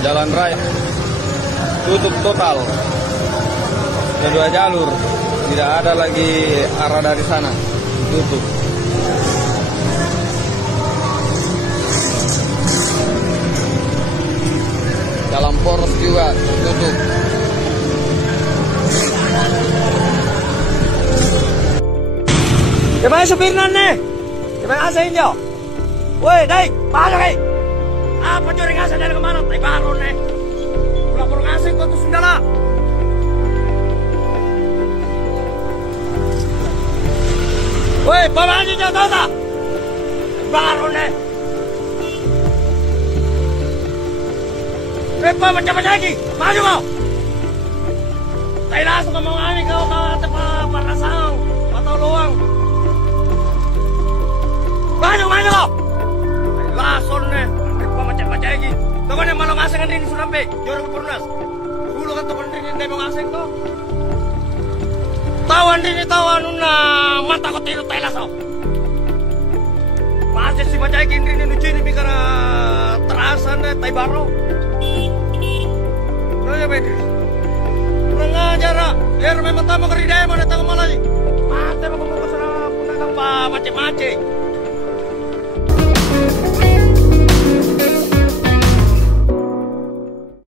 jalan raya tutup total, kedua jalur, tidak ada lagi arah dari sana, tutup. Jalan poros juga tutup. Gimana supirnya nih? Gimana asain jo? Woi, Dai, balik lagi. Apa curi ngasih dari kemana? Tai baru nih. Pulang ngasih kok tuh segala. Woi, bawa aja jauh tak? Baru nih. Apa macam-macam lagi? Maju kau. Tai langsung ngomong ani kau kata parasang atau luang. Maju kau. Langsung nih. Apa macam-macam lagi? Tuh kan yang malu ngasih kan ini sudah sampai jorong purnas. Dulu kan tuh kan ini mau ngasih tuh. Tawan ini tawan na mata ko tiro tai langsung. Masih si macam ini nuju ini karena terasan deh tai baru. Ya baik. Kurang ajar, ya memang tamu kerja mau datang malah. Mati mau ke sana punah apa macam-macam.